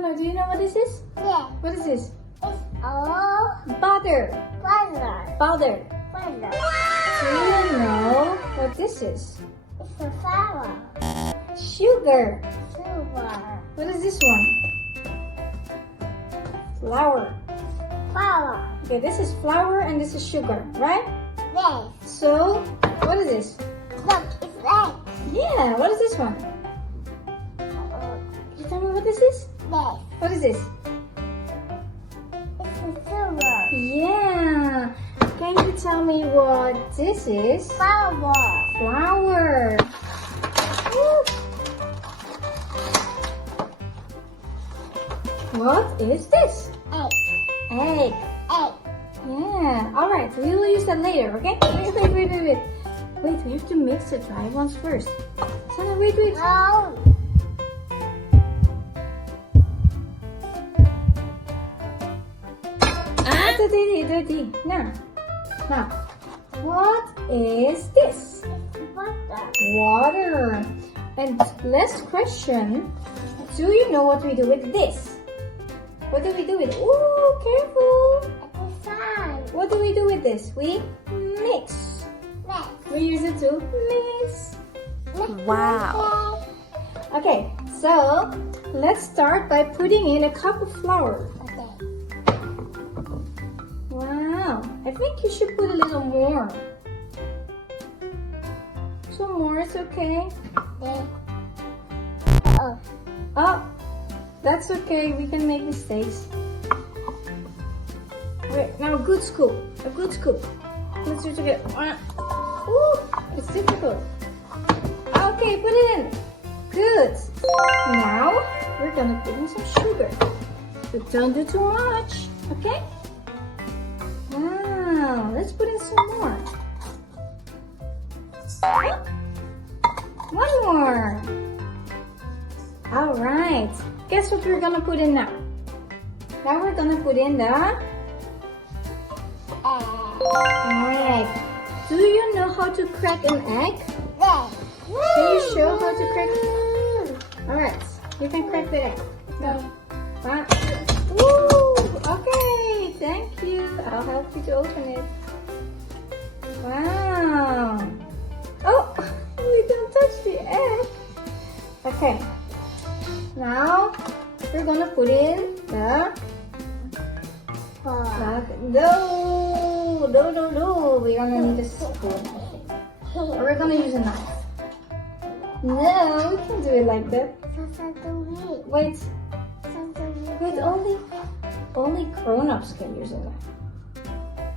Sana, do you know what this is? Yeah. What is this? It's all Butter. butter. Butter. Butter. Do you know what this is? It's a flour. Sugar. Sugar. What is this one? Flour. Flour. Okay, this is flour and this is sugar, right? This. So, what is this? Look, it's egg. Yeah, what is this one? You tell me what this is? This. What is this? It's a sugar. Yeah. Can you tell me what this is? Flour. Flour. Woo. What is this? Egg. Egg. Egg. Yeah. All right. We will use that later. Okay. Wait. Wait. We have to mix the dry ones first. Sana, wait. No. Dirty. Now. What is this? It's butter. Water. And last question. Do you know what we do with this? What do we do with it? Ooh, careful. It's a sign. What do we do with this? We mix. Next. We use it to mix. Wow. Okay, so let's start by putting in a cup of flour. Okay. Wow, I think you should put a little more. Some more is okay. Then. Oh. Oh, that's okay. We can make mistakes. Okay, now a good scoop. Let's do it together. Ooh, it's difficult. Okay, put it in. Good. Now we're gonna put in some sugar, but don't do too much. Okay? Wow, let's put in some more. One more. All right. Guess what we're gonna put in now? Now we're gonna put in the egg. Do you know how to crack an egg? This. Can you show how to crack it? All right. You can crack the egg. Go. 1, 2. Woo! Okay. Thank you. I'll help you to open it. Wow. Oh, we don't touch the egg. Okay. Now we're gonna put in the no. We're gonna need a spoon. Or we're gonna use a knife. No, we can't do it like that. Wait, only grown-ups can use a knife.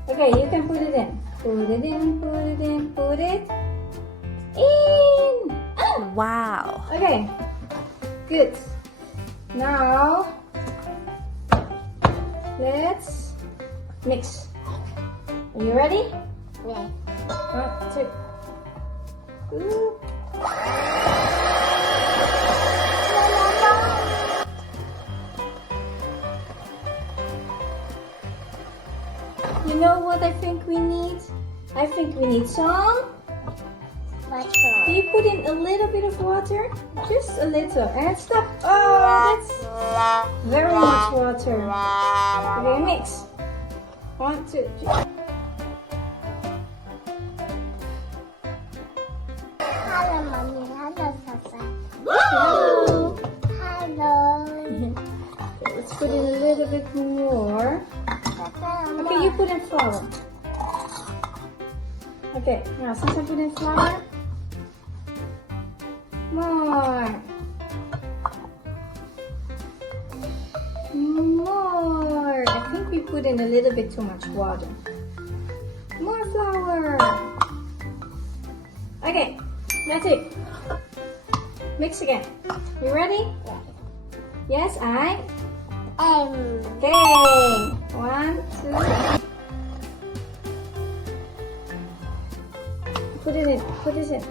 Okay, you can put it in. Put it in. Oh! Wow. Okay, good. Now, let's mix. Are you ready? Yeah. 1, 2. Ooh. You know what I think we need? I think we need some. Do you put in a little bit of water? Just a little. And stop. Oh, that's very much water. Okay, mix. 1, 2, 3. Hello, mommy. Hello, Sasa. Hello. Hello. Okay, let's put in a little bit more. Okay, you put in flour. Okay, now since I put in flour, more. I think we put in a little bit too much water. More flour. Okay, that's it. Mix again. You ready? Yes, I. Okay. 1, 2. Put it in. Put this in.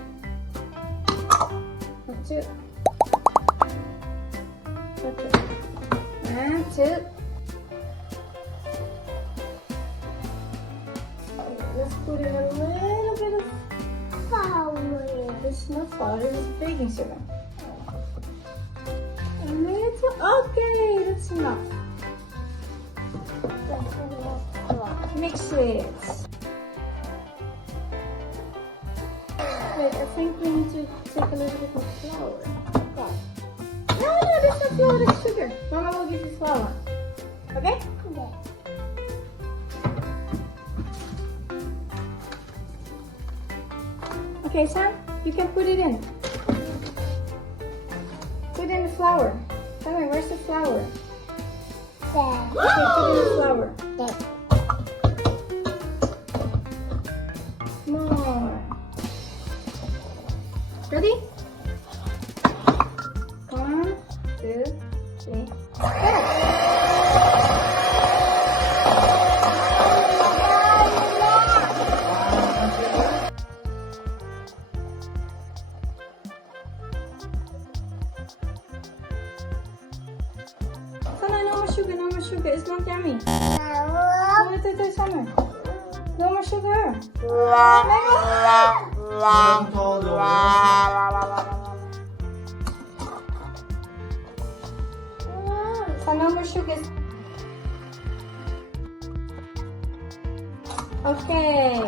1, 2. Okay. 1, 2. Let's put in a little bit of flour. This is not flour, this is baking soda. A little. Okay, Mix it. Wait, I think we need to take a little bit of flour. No, that's not flour, that's sugar. Mama will give you flour. Okay? Yeah. Okay, Sam, you can put it in. Put in the flour. Tell me, where's the flour? There. Okay, put in the flour. There. More. Ready? 1, 2, 3, go! Sana, no more sugar, no more sugar. It's not yummy. No. Wait, Sana. No more sugar. Sana, no more sugar. Okay.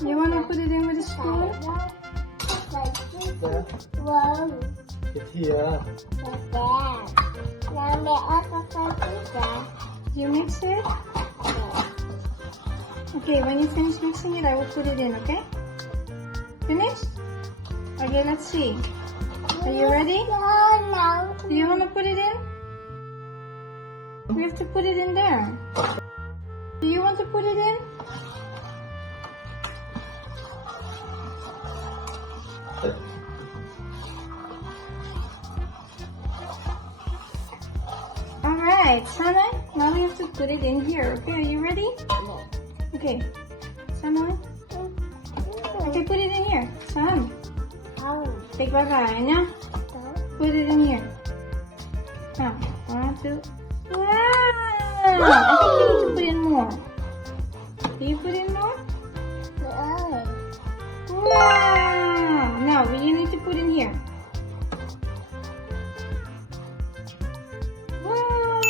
You want to put it in with a spoon? Wow. It's here. You mix it? Okay, when you finish mixing it, I will put it in, okay? Finished? Okay, let's see. Are you ready? No. Do you want to put it in? We have to put it in there. Do you want to put it in? Alright, Sana, now we have to put it in here. Okay, are you ready? Okay, Sana. Okay, put it in here. Sam, take bye-bye, yeah? Put it in here. Now, 1, 2. Wow! I think you need to put in more. Do you put in more? Wow! Now, you need to put in here. Wow!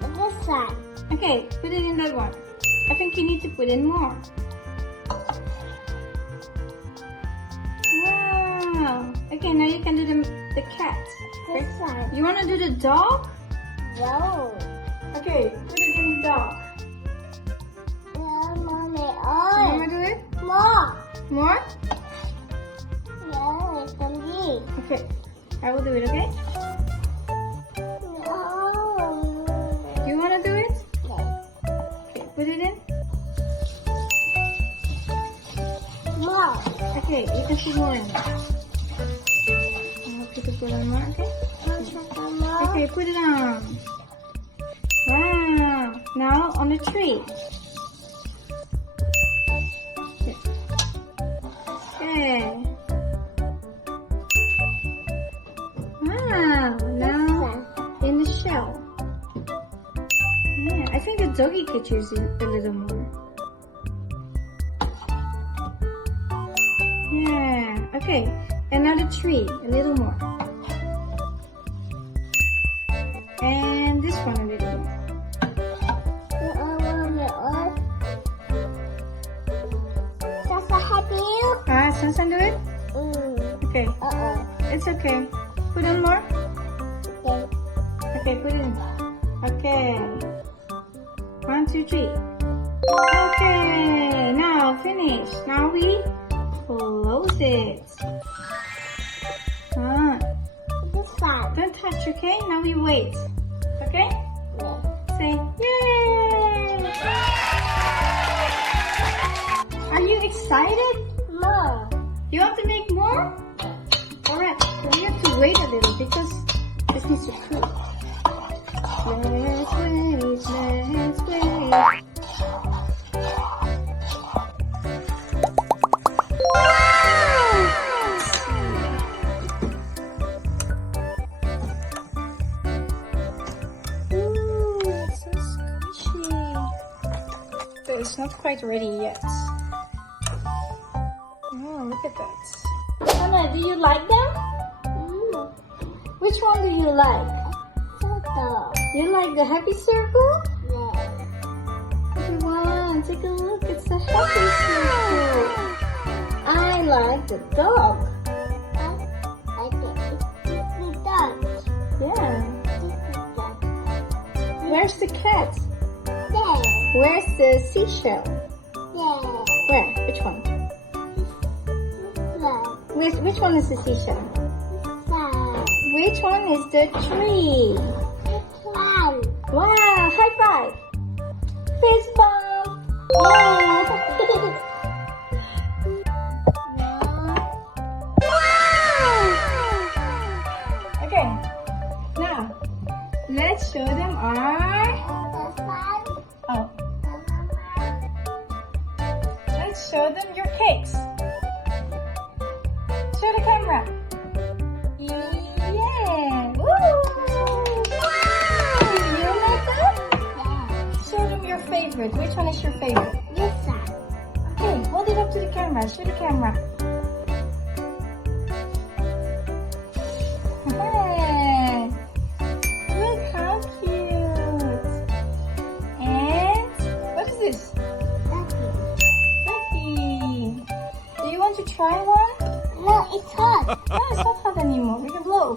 This one. Okay, put it in that one. I think you need to put in more. Wow! Okay, now you can do the cat. This one. You want to do the dog? No. Okay, put it in the dog. No, mommy. You Oh. want to do it? More. More? No, it's for me. Okay, I will do it, okay? No. You want to do it? Okay, put it in. More. Okay, you can put more in. I'll put it on more, okay? Okay, put it on. Wow. Now on the tree. Okay. Wow. Now in the shell. Yeah, I think the doggy could use it a little more. Yeah. Okay. Another tree, a little more. And this one a little more. Sansan do it? Okay. It's okay. Put on more? Okay, put in. Okay. 1, 2, 3. Okay. Now finish. Now we close it. Don't touch, okay? Now we wait. Okay? Say yay! Are you excited? More. You want to make more? Alright, so we have to wait a little because this needs to cook. Let's wait. Ooh, it's so squishy. But it's not quite ready yet. Oh, look at that. Anna, do you like them? Which one do you like? Circle. You like the happy circle? Yeah. Wow, take a look. It's a happy circle. I like the dog. I get the dog. Yeah. The dog. Where's the cat? There. Where's the seashell? There. Where? Which one? There. Which one is the seashell? There. Which one is the tree? One. Wow, high five. Fist bump. Wow. Okay, now let's show them our. Oh, let's show them your cakes. Show the camera. Yeah. Woo. You like that? Show them your favorite. Which one is your favorite? This one. Okay, hold it up to the camera. Show the camera. Hey. Look how cute. And what is this? Ducky. Do you want to try one? No, it's hot. No, it's not hot anymore. We can blow.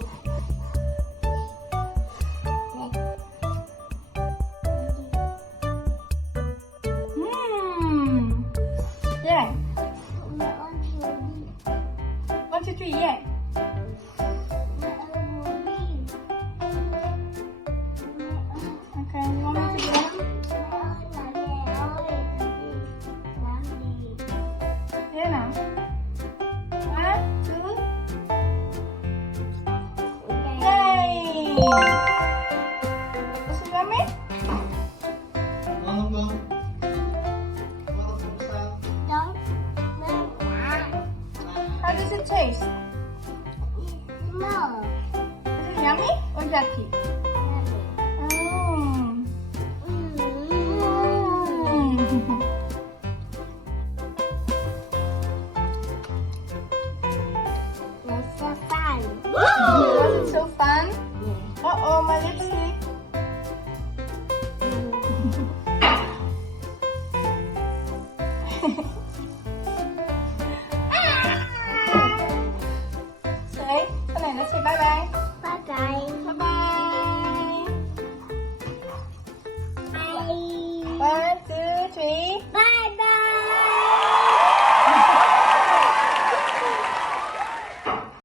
Yeah. 1, 2, 3, yeah. Okay, you want me to do them? Yeah, now. 1, 2. Yay! Gusto namin? How does it taste? No. Is it yummy or yucky? Mm. That's so fun.